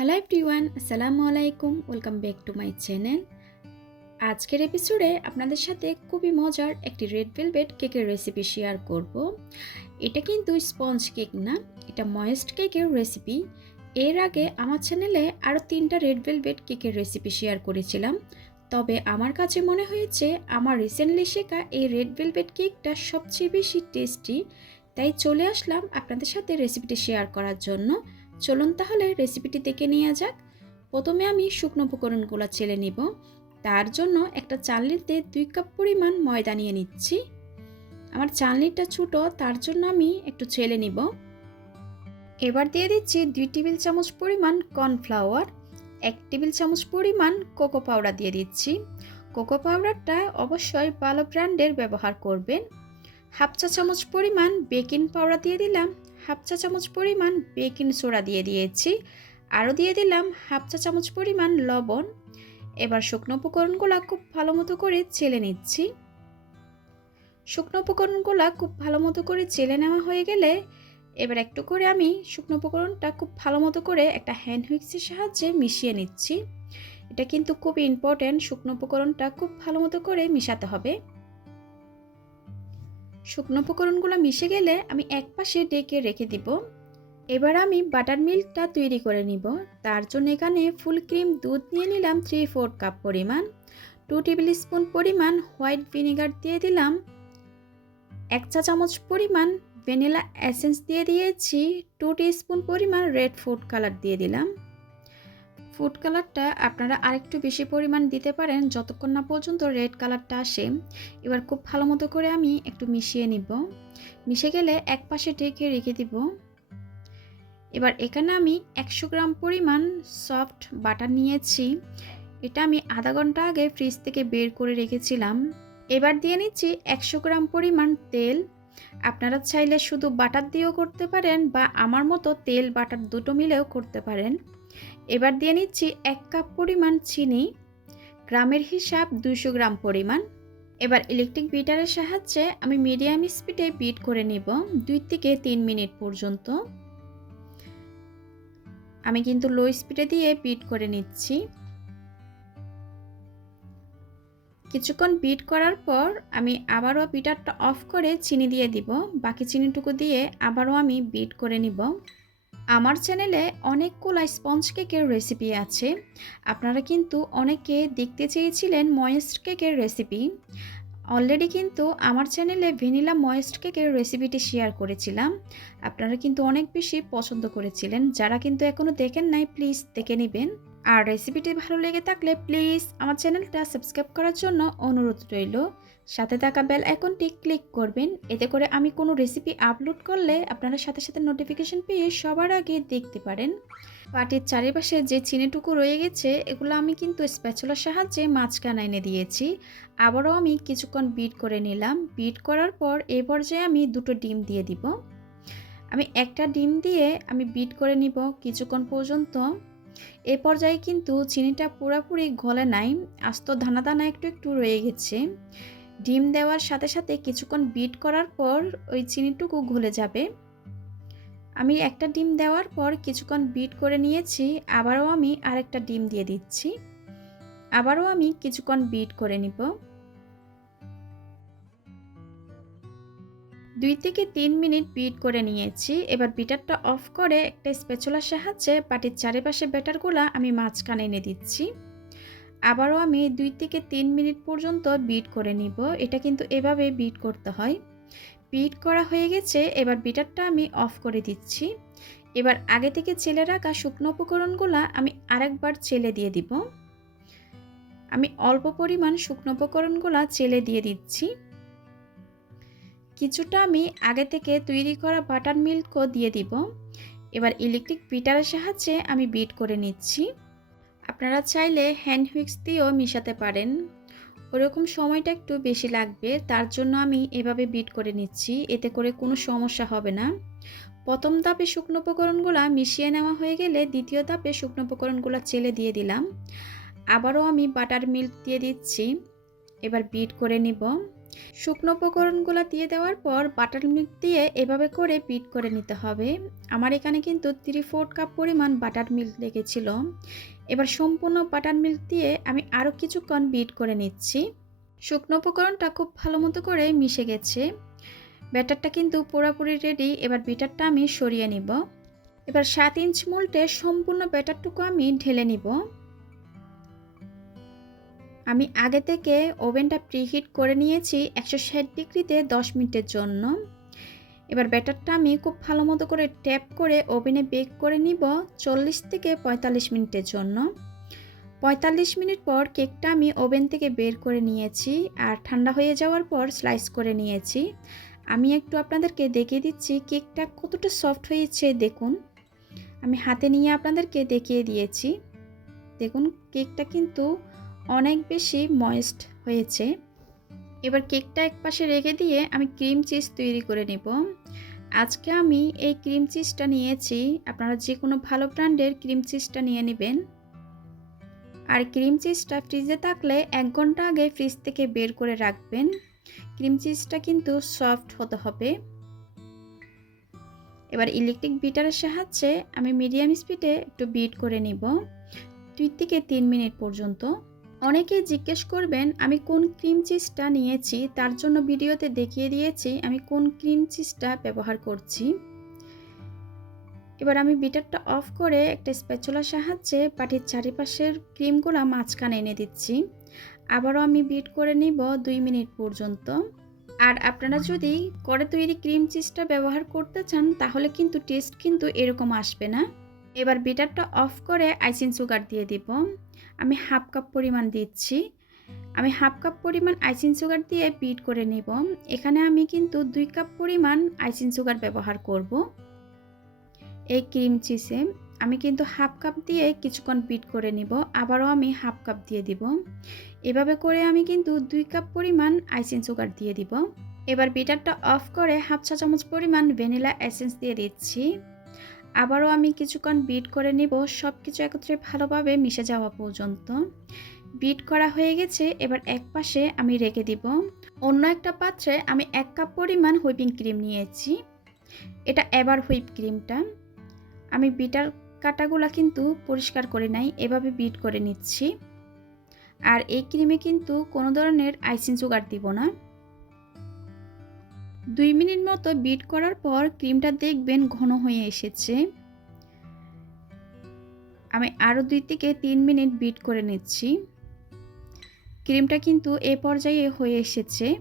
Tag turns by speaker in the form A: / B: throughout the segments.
A: Hello everyone আসসালামু আলাইকুম welcome back to my channel আজকের এপিসোডে আপনাদের সাথে খুবই মজার একটি রেড ভেলভেট কেকের রেসিপি শেয়ার করব। এটা কিন্তু স্পঞ্জ কেক না, এটা ময়েস্ট কেকের রেসিপি এর আগে আমার চ্যানেলে আরও তিনটা রেড ভেলভেট কেকের রেসিপি শেয়ার করেছিলাম। তবে আমার কাছে মনে হয়েছে, আমার রিসেন্টলি শেখা এই রেড ভেলভেট কেকটা সবচেয়ে বেশি টেস্টি তাই চলে আসলাম আপনাদের সাথে রেসিপিটি শেয়ার করার জন্য। চলুন তাহলে রেসিপিটি দেখে নেওয়া যাক। প্রথমে আমি শুকনো উপকরণগুলো ছেলে নেব। তার জন্য একটা চালনিতে দুই কাপ পরিমাণ ময়দা নিয়ে নিচ্ছি। আমার চালনিটা ছোটো, তার জন্য আমি একটু ছেলে নিব। এবার দিয়ে দিচ্ছি দুই টেবিল চামচ পরিমাণ কর্নফ্লাওয়ার, এক টেবিল চামচ পরিমাণ কোকো পাউডার দিয়ে দিচ্ছি। কোকো পাউডারটা অবশ্যই ভালো ব্র্যান্ডের ব্যবহার করবেন। হাফ চা চামচ পরিমাণ বেকিং পাউডার দিয়ে দিলাম। হাফ চা চামচ পরিমাণ বেকিং সোডা দিয়ে দিয়েছি। আরও দিয়ে দিলাম হাফ চা চামচ পরিমাণ লবণ। এবার শুকনো উপকরণগুলো খুব ভালো মতো করে চেলে নিচ্ছি। শুকনো উপকরণগুলো খুব ভালো মতো করে চেলে নেওয়া হয়ে গেলে এবার একটু করে আমি শুকনো উপকরণটা খুব ভালো মতো করে একটা হ্যান্ড হুইক্সের সাহায্যে মিশিয়ে নিচ্ছি। এটা কিন্তু খুব ইম্পর্ট্যান্ট শুকনো উপকরণটা খুব ভালো মতো করে মিশাতে হবে। শুকনো উপকরণগুলো মিশে গেলে আমি এক পাশে ডেকে রেখে দিব। এবার আমি বাটার মিল্কটা তৈরি করে নিব। তার জন্য এখানে ফুল ক্রিম দুধ নিয়ে নিলাম থ্রি ফোর কাপ পরিমাণ। টু টেবিল স্পুন পরিমাণ হোয়াইট ভিনেগার দিয়ে দিলাম। এক চা চামচ পরিমাণ ভ্যানিলা এসেন্স দিয়ে দিয়েছি। টু টি স্পুন পরিমাণ রেড ফুড কালার দিয়ে দিলাম। ফুড কালারটা আপনারা আরেকটু বেশি পরিমাণ দিতে পারেন যতক্ষণ না পর্যন্ত রেড কালারটা আসে। এবার খুব ভালো মতো করে আমি একটু মিশিয়ে নিব। মিশে গেলে এক পাশে ঢেকে রেখে দিব। এবার এখানে আমি একশো গ্রাম পরিমাণ সফট বাটার নিয়েছি। এটা আমি আধা ঘণ্টা আগে ফ্রিজ থেকে বের করে রেখেছিলাম। এবার দিয়ে নিচ্ছি একশো গ্রাম পরিমাণ তেল। আপনারা চাইলে শুধু বাটার দিয়েও করতে পারেন বা আমার মতো তেল, বাটার দুটো মিলেও করতে পারেন। এবার দিয়ে নিচ্ছি এক কাপ পরিমাণ চিনি, গ্রামের হিসাব দুশো গ্রাম পরিমাণ। এবার ইলেকট্রিক বিটারের সাহায্যে আমি মিডিয়াম স্পিডে বিট করে নিব দুই থেকে তিন মিনিট পর্যন্ত। আমি কিন্তু লো স্পিডে দিয়ে বিট করে নিচ্ছি। কিছুক্ষণ বিট করার পর আমি আবারও বিটারটা অফ করে চিনি দিয়ে দিব। বাকি চিনিটুকু দিয়ে আবারও আমি বিট করে নিব। আমার চ্যানেলে অনেকগুলো স্পঞ্জ কেকের রেসিপি আছে। আপনারা কিন্তু অনেকে দেখতে চেয়েছিলেন ময়েস্ট কেকের রেসিপি অলরেডি কিন্তু আমার চ্যানেলে ভ্যানিলা ময়েস্ট কেকের রেসিপিটি শেয়ার করেছিলাম। আপনারা কিন্তু অনেক বেশি পছন্দ করেছিলেন। যারা কিন্তু এখনও দেখেন নাই প্লিজ দেখে নেবেন। আর রেসিপিটি ভালো লেগে থাকলে প্লিজ আমার চ্যানেলটা সাবস্ক্রাইব করার জন্য অনুরোধ রইল। সাথে থাকা বেল আইকনটি ক্লিক করবেন। এতে করে আমি কোনো রেসিপি আপলোড করলে আপনারা সাথে সাথে নোটিফিকেশন পেয়ে সবার আগে দেখতে পারেন। পাটির চারিপাশে যে চিনিটুকু রয়ে গেছে, এগুলো আমি কিন্তু স্প্যাচুলার সাহায্যে মাঝখানে এনে দিয়েছি। আবারও আমি কিছুক্ষণ বিট করে নিলাম। বিট করার পর এ পর্যায়ে আমি দুটো ডিম দিয়ে দিব। আমি একটা ডিম দিয়ে আমি বিট করে নিব কিছুক্ষণ পর্যন্ত। এ পর্যায়ে কিন্তু চিনিটা পুরোপুরি গলে নাই, আস্ত দানা দানা একটু একটু রয়ে গেছে। ডিম দেওয়ার সাথে সাথে কিছুক্ষণ বিট করার পর ওই চিনিটুকু গলে যাবে। আমি একটা ডিম দেওয়ার পর কিছুক্ষণ বিট করে নিয়েছি, আবারও আমি আরেকটা ডিম দিয়ে দিচ্ছি। আবারও আমি কিছুক্ষণ বিট করে নিব। দুই থেকে তিন মিনিট বিট করে নিয়েছি। এবার বিটারটা অফ করে একটা স্পেচুলার সাহায্যে পাটির চারিপাশে ব্যাটারগুলো আমি মাঝখানে এনে দিচ্ছি। আবারও আমি দুই থেকে তিন মিনিট পর্যন্ত বিট করে নিব। এটা কিন্তু এভাবে বিট করতে হয়। বিট করা হয়ে গেছে, এবার বিটারটা আমি অফ করে দিচ্ছি। এবার আগে থেকে চেলে রাখা শুকনো উপকরণগুলো আমি আরেকবার চেলে দিয়ে দিব। আমি অল্প পরিমাণ শুকনো উপকরণগুলো চেলে দিয়ে দিচ্ছি। কিছুটা আমি আগে থেকে তৈরি করা বাটার মিল্কও দিয়ে দিব। এবার ইলেকট্রিক বিটারের সাহায্যে আমি বিট করে নিচ্ছি। আপনারা চাইলে হ্যান্ড হুইক্স দিয়েও মিশাতে পারেন। ওরকম সময়টা একটু বেশি লাগবে, তার জন্য আমি এভাবে বিট করে নিচ্ছি, এতে করে কোনো সমস্যা হবে না। প্রথম ধাপে শুকনো উপকরণগুলো মিশিয়ে নেওয়া হয়ে গেলে দ্বিতীয় ধাপে শুকনো উপকরণগুলো চেলে দিয়ে দিলাম। আবারও আমি বাটার মিল্ক দিয়ে দিচ্ছি। এবার বিট করে নিব। শুকনো উপকরণগুলো দিয়ে দেওয়ার পর বাটার মিল্ক দিয়ে এভাবে করে বিট করে নিতে হবে। আমার এখানে কিন্তু থ্রি ফোর কাপ পরিমাণ বাটার মিল্ক লেগেছিল। এবার সম্পূর্ণ বাটার মিল্ক দিয়ে আমি আরও কিছুক্ষণ বিট করে নিচ্ছি। শুকনো উপকরণটা খুব ভালো মতো করে মিশে গেছে। ব্যাটারটা কিন্তু পুরোপুরি রেডি এবার বিটারটা আমি সরিয়ে নিব। এবার সাত ইঞ্চ মোল্টে সম্পূর্ণ ব্যাটারটুকু আমি ঢেলে নিব। আমি আগে থেকে ওভেনটা প্রিহিট করে নিয়েছি একশো ষাট ডিগ্রিতে দশ মিনিটের জন্য। এবার ব্যাটারটা আমি খুব ভালো মতো করে ট্যাপ করে ওভেনে বেক করে নিব চল্লিশ থেকে পঁয়তাল্লিশ মিনিটের জন্য। পঁয়তাল্লিশ মিনিট পর কেকটা আমি ওভেন থেকে বের করে নিয়েছি আর ঠান্ডা হয়ে যাওয়ার পর স্লাইস করে নিয়েছি। আমি একটু আপনাদেরকে দেখিয়ে দিচ্ছি কেকটা কতটা সফট হয়েছে, দেখুন। আমি হাতে নিয়ে আপনাদেরকে দেখিয়ে দিয়েছি। দেখুন, কেকটা কিন্তু অনেক বেশি ময়েস্ট হয়েছে। এবার কেকটা এক পাশে রেখে দিয়ে আমি ক্রিম চিজ তৈরি করে নেব। আজকে আমি এই ক্রিম চিজটা নিয়েছি। আপনারা যে কোনো ভালো ব্র্যান্ডের ক্রিম চিজটা নিয়ে নেবেন। আর ক্রিম চিজটা ফ্রিজে থাকলে এক ঘণ্টা আগে ফ্রিজ থেকে বের করে রাখবেন। ক্রিম চিজটা কিন্তু সফট হতে হবে। এবার ইলেকট্রিক বিটারের সাহায্যে আমি মিডিয়াম স্পিডে একটু বিট করে নিব। দুই থেকে তিন মিনিট পর্যন্ত। অনেকেই জিজ্ঞেস করবেন, আমি কোন ক্রিম চিজটা নিয়েছি? তার জন্য ভিডিওতে দেখিয়ে দিয়েছি, আমি কোন ক্রিম চিজটা ব্যবহার করছি? এবার আমি বিটারটা অফ করে একটা স্প্যাচুলার সাহায্যে পাটির চারিপাশের ক্রিমগুলো মাঝখানে এনে দিচ্ছি। আবারও আমি বিট করে নিব দুই মিনিট পর্যন্ত। আর আপনারা যদি করে তৈরি ক্রিম চিজটা ব্যবহার করতে চান, তাহলে কিন্তু টেস্ট কিন্তু এরকম আসবে না। এবার বিটারটা অফ করে আইসিং সুগার দিয়ে দিব। আমি হাফ কাপ পরিমাণ দিচ্ছি। আমি হাফ কাপ পরিমাণ আইসিং সুগার দিয়ে বিট করে নিব। এখানে আমি কিন্তু দুই কাপ পরিমাণ আইসিং সুগার ব্যবহার করব। এই ক্রিম চিজে আমি কিন্তু হাফ কাপ দিয়ে কিছুক্ষণ বিট করে নিব। আবারও আমি হাফ কাপ দিয়ে দিব। এভাবে করে আমি কিন্তু দুই কাপ পরিমাণ আইসিং সুগার দিয়ে দিব। এবার বিটারটা অফ করে হাফ চা চামচ পরিমাণ ভ্যানিলা এসেন্স দিয়ে দিচ্ছি। আবারও আমি কিছুক্ষণ বিট করে নিব সব কিছু একত্রে ভালোভাবে মিশে যাওয়া পর্যন্ত। বিট করা হয়ে গেছে, এবার এক পাশে আমি রেখে দিব। অন্য একটা পাত্রে আমি এক কাপ পরিমাণ হুইপিং ক্রিম নিয়েছি। এটা এবার হুইপ ক্রিমটা। আমি বিটার কাটাগুলা কিন্তু পরিষ্কার করে নাই, এভাবে বিট করে নিচ্ছি। আর এই ক্রিমে কিন্তু কোনো ধরনের আইসিং সুগার দিব না। দুই মিনিট মতো বিট করার পর ক্রিমটা দেখবেন ঘন হয়ে এসেছে। আমি আরও দুই থেকে তিন মিনিট বিট করে নিচ্ছি। ক্রিমটা কিন্তু এ পর্যায়ে হয়ে এসেছে।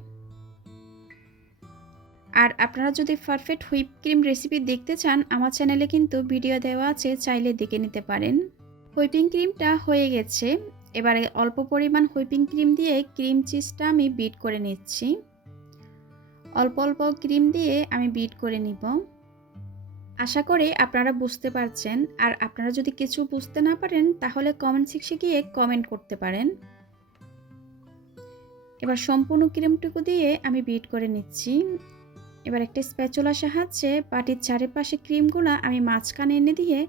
A: আর আপনারা যদি পারফেক্ট হুইপ ক্রিম রেসিপি দেখতে চান, আমার চ্যানেলে কিন্তু ভিডিও দেওয়া আছে, চাইলে দেখে নিতে পারেন। হুইপিং ক্রিমটা হয়ে গেছে। এবারে অল্প পরিমাণ হুইপিং ক্রিম দিয়ে ক্রিম চিজটা আমি বিট করে নিচ্ছি। অল্প অল্প ক্রিম দিয়ে আমি বিট করে নিব। আশা করি আপনারা বুঝতে পারছেন। আর আপনারা যদি কিছু বুঝতে না পারেন, তাহলে কমেন্ট সেকশে গিয়ে কমেন্ট করতে পারেন। এবার সম্পূর্ণ ক্রিমটুকু দিয়ে আমি বিট করে নিচ্ছি। এবার একটা স্প্যাচুলার সাহায্যে পাটির চারিপাশে ক্রিমগুলো আমি মাঝখানে এনে দিয়ে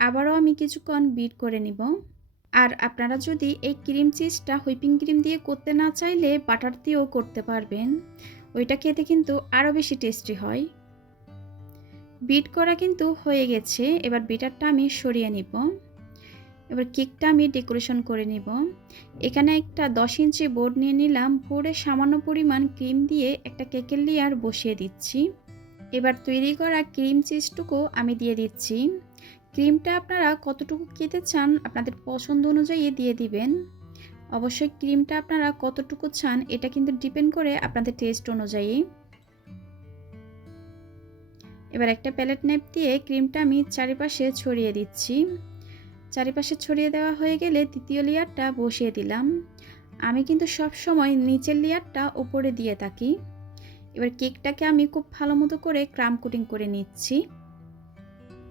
A: আবারও আমি কিছুক্ষণ বিট করে নিব। আর আপনারা যদি এই ক্রিম চিজটা হুইপিং ক্রিম দিয়ে করতে না চাইলে বাটার দিয়েও করতে পারবেন। ওইটা খেতে কিন্তু আরও বেশি টেস্টি হয়। বিট করা কিন্তু হয়ে গেছে। এবার বিটারটা আমি সরিয়ে নিব। এবার কেকটা আমি ডেকোরেশন করে নিব। এখানে একটা দশ ইঞ্চি বোর্ড নিয়ে নিলাম। বোর্ডে সামান্য পরিমাণ ক্রিম দিয়ে একটা কেকের লেয়ার বসিয়ে দিচ্ছি। এবার তৈরি করা ক্রিম চিজটুকু আমি দিয়ে দিচ্ছি। ক্রিমটা আপনারা কতটুকু খেতে চান আপনাদের পছন্দ অনুযায়ী দিয়ে দিবেন। অবশ্যই ক্রিমটা আপনারা কতটুকু চান এটা কিন্তু ডিপেন্ড করে আপনাদের টেস্ট অনুযায়ী। এবার একটা প্যালেট নেপ দিয়ে ক্রিমটা আমি চারিপাশে ছড়িয়ে দিচ্ছি। চারিপাশে ছড়িয়ে দেওয়া হয়ে গেলে দ্বিতীয় লেয়ারটা বসিয়ে দিলাম। আমি কিন্তু সব সময় নিচের লেয়ারটা উপরে দিয়ে থাকি। এবার কেকটাকে আমি খুব ভালো মতো করে ক্রাম কোটিং করে নিচ্ছি।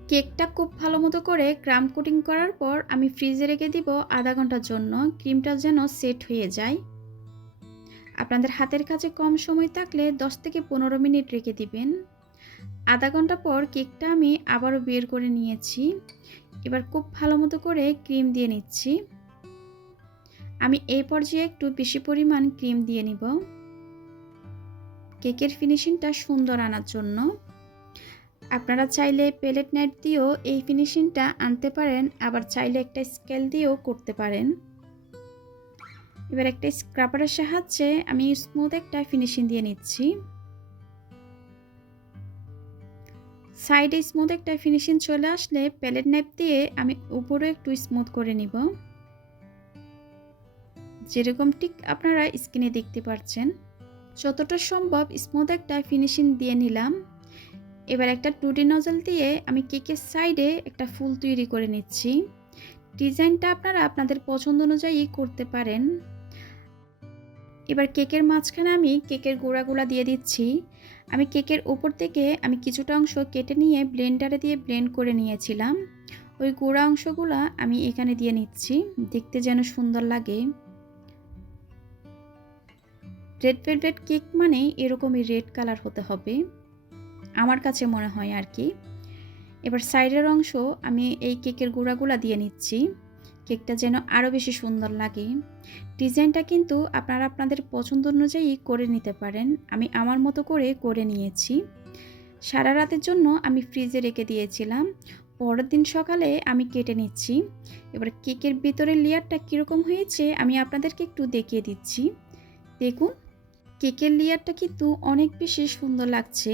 A: কেকটা খুব ভালো মতো করে ক্রাম কোটিং করার পর আমি ফ্রিজে রেখে দিব আধা ঘণ্টার জন্য। ক্রিমটা যেন সেট হয়ে যায়। আপনাদের হাতের কাছে কম সময় থাকলে 10 থেকে পনেরো মিনিট রেখে দিবেন। আধা ঘণ্টা পর কেকটা আমি আবারও বের করে নিয়েছি। এবার খুব ভালো মতো করে ক্রিম দিয়ে নিচ্ছি। আমি এই পর্যায়ে একটু বেশি পরিমাণ ক্রিম দিয়ে নিব। কেকের ফিনিশিংটা সুন্দর আনার জন্য। আপনারা চাইলে প্লেট নাইট দিয়েও এই ফিনিশিংটা আনতে পারেন, আবার চাইলে একটা স্কেল দিয়েও করতে পারেন। এবার একটা স্ক্রাবারের সাহায্যে আমি স্মুথ একটা ফিনিশিং দিয়ে নিচ্ছি। সাইডে স্মুথ একটা ফিনিশিং চলে আসলে প্যালেট নাইফ দিয়ে আমি উপরে একটু স্মুথ করে নিব। যেরকম ঠিক আপনারা স্কিনে দেখতে পাচ্ছেন যতটা সম্ভব স্মুথ একটা ফিনিশিং দিয়ে নিলাম। এবার একটা টুডি নজল দিয়ে আমি কেকের সাইডে একটা ফুল তৈরি করে নিচ্ছি। ডিজাইনটা আপনারা আপনাদের পছন্দ অনুযায়ী করতে পারেন। এবার কেকের মাঝখানে আমি কেকের গোড়াগুলা দিয়ে দিচ্ছি। আমি কেকের ওপর থেকে আমি কিছুটা অংশ কেটে নিয়ে ব্লেন্ডারে দিয়ে ব্লেন্ড করে নিয়েছিলাম। ওই গোড়া অংশগুলা আমি এখানে দিয়ে নিচ্ছি। দেখতে যেন সুন্দর লাগে। রেড ভেলভেট কেক মানে এরকমই রেড কালার হতে হবে। আমার কাছে মনে হয় আর কি। এবার সাইডের অংশ আমি এই কেকের গুঁড়াগুলা দিয়ে নিচ্ছি। কেকটা যেন আরও বেশি সুন্দর লাগে। ডিজাইনটা কিন্তু আপনারা আপনাদের পছন্দ অনুযায়ী করে নিতে পারেন। আমি আমার মতো করে করে নিয়েছি। সারা রাতের জন্য আমি ফ্রিজে রেখে দিয়েছিলাম। পরের দিন সকালে আমি কেটে নিচ্ছি। এবার কেকের ভিতরের লেয়ারটা কীরকম হয়েছে আমি আপনাদেরকে একটু দেখিয়ে দিচ্ছি। দেখুন, কেকের লেয়ারটা কিন্তু অনেক বেশি সুন্দর লাগছে।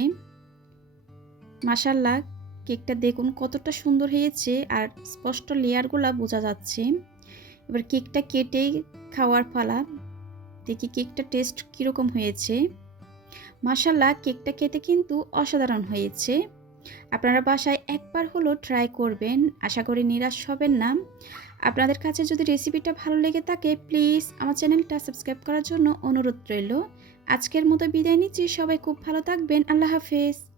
A: মাসাল্লাহ কেকটা দেখুন কতটা সুন্দর হয়েছে আর স্পষ্ট লেয়ারগুলো বোঝা যাচ্ছে। এবার কেকটা কেটেই খাওয়ার পালা, দেখি কেকটা টেস্ট কীরকম হয়েছে। মাসাল্লাহ কেকটা খেতে কিন্তু অসাধারণ হয়েছে। আপনারা বাসায় একবার হলো ট্রাই করবেন, আশা করি নিরাশ হবেন না। আপনাদের কাছে যদি রেসিপিটা ভালো লেগে থাকে প্লিজ আমার চ্যানেলটা সাবস্ক্রাইব করার জন্য অনুরোধ রইল। আজকের মতো বিদায় নিচ্ছি, সবাই খুব ভালো থাকবেন, আল্লাহ হাফেজ।